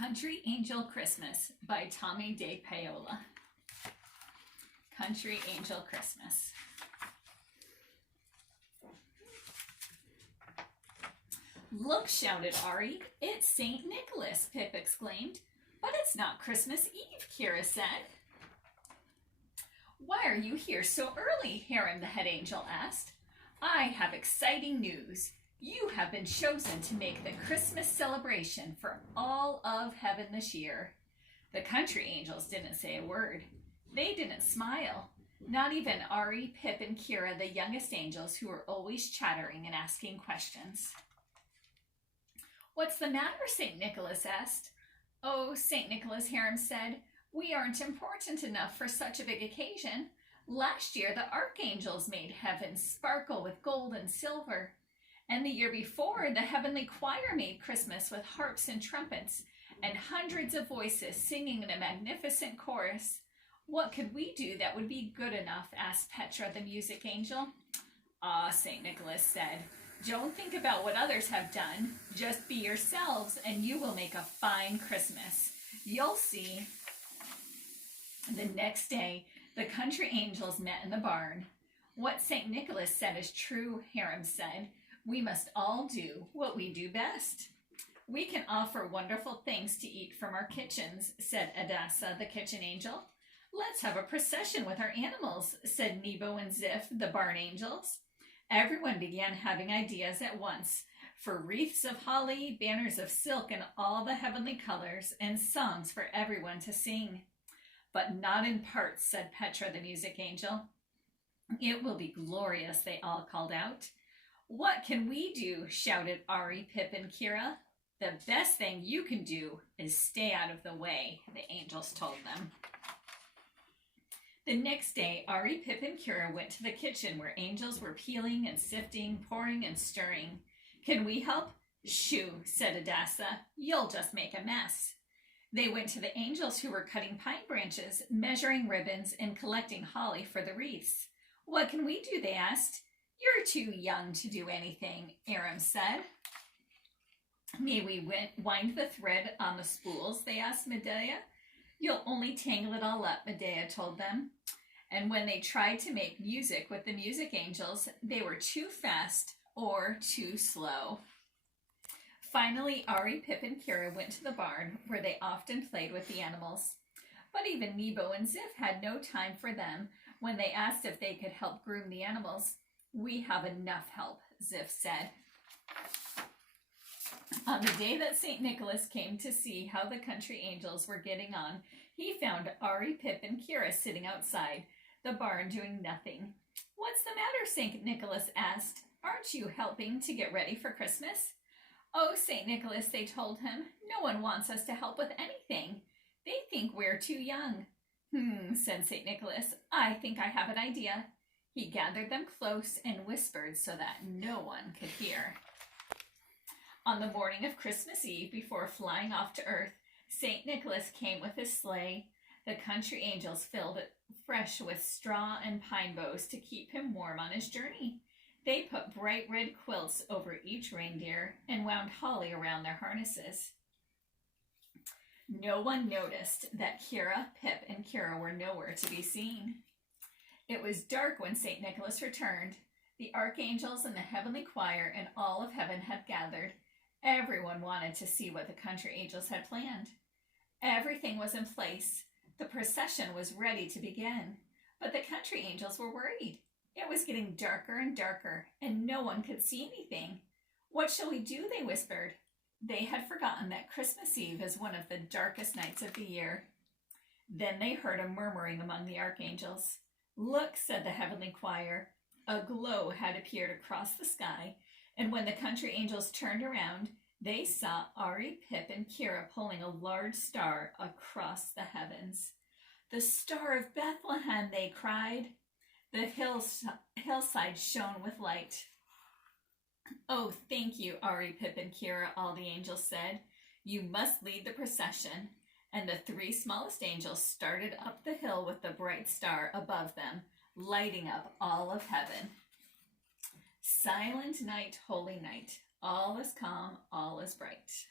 Country Angel Christmas by Tomie dePaola. Country Angel Christmas. Look, shouted Ari. It's St. Nicholas, Pip exclaimed. But it's not Christmas Eve, Kira said. Why are you here so early? Hiram the head angel asked. I have exciting news. You have been chosen to make the Christmas celebration for all of heaven this year. The country angels didn't say a word. They didn't smile. Not even Ari, Pip, and Kira, the youngest angels, who were always chattering and asking questions. What's the matter? St. Nicholas asked. Oh, St. Nicholas, Hiram said, we aren't important enough for such a big occasion. Last year, the archangels made heaven sparkle with gold and silver. And the year before, the heavenly choir made Christmas with harps and trumpets and hundreds of voices singing in a magnificent chorus. What could we do that would be good enough? Asked Petra, the music angel. Ah, St. Nicholas said, don't think about what others have done. Just be yourselves and you will make a fine Christmas. You'll see. The next day, the country angels met in the barn. What St. Nicholas said is true, Hiram said. We must all do what we do best. We can offer wonderful things to eat from our kitchens, said Adasa, the kitchen angel. Let's have a procession with our animals, said Nebo and Ziph, the barn angels. Everyone began having ideas at once for wreaths of holly, banners of silk in all the heavenly colors, and songs for everyone to sing. But not in parts, said Petra, the music angel. It will be glorious, they all called out. What can we do? Shouted Ari, Pip, and Kira. The best thing you can do is stay out of the way, the angels told them. The next day, Ari, Pip, and Kira went to the kitchen where angels were peeling and sifting, pouring and stirring. Can we help? Shoo, said Adasa. You'll just make a mess. They went to the angels who were cutting pine branches, measuring ribbons, and collecting holly for the wreaths. What can we do? They asked. You're too young to do anything, Aram said. May we wind the thread on the spools? They asked Medea. You'll only tangle it all up, Medea told them. And when they tried to make music with the music angels, they were too fast or too slow. Finally, Ari, Pip, and Kira went to the barn where they often played with the animals. But even Nebo and Ziph had no time for them when they asked if they could help groom the animals. We have enough help, Ziph said. On the day that St. Nicholas came to see how the country angels were getting on, he found Ari, Pip, and Kira sitting outside the barn doing nothing. What's the matter? St. Nicholas asked. Aren't you helping to get ready for Christmas? Oh, St. Nicholas, they told him. No one wants us to help with anything. They think we're too young. Said St. Nicholas. I think I have an idea. He gathered them close and whispered so that no one could hear. On the morning of Christmas Eve, before flying off to Earth, St. Nicholas came with his sleigh. The country angels filled it fresh with straw and pine boughs to keep him warm on his journey. They put bright red quilts over each reindeer and wound holly around their harnesses. No one noticed that Kira, Pip, and Kira were nowhere to be seen. It was dark when St. Nicholas returned. The archangels and the heavenly choir and all of heaven had gathered. Everyone wanted to see what the country angels had planned. Everything was in place. The procession was ready to begin. But the country angels were worried. It was getting darker and darker, and no one could see anything. What shall we do? They whispered. They had forgotten that Christmas Eve is one of the darkest nights of the year. Then they heard a murmuring among the archangels. Look, said the heavenly choir. A glow had appeared across the sky, and when the country angels turned around, they saw Ari, Pip, and Kira pulling a large star across the heavens. The Star of Bethlehem, they cried. The hillside shone with light. Oh, thank you, Ari, Pip, and Kira, all the angels said. You must lead the procession. And the three smallest angels started up the hill with the bright star above them, lighting up all of heaven. Silent night, holy night, all is calm, all is bright.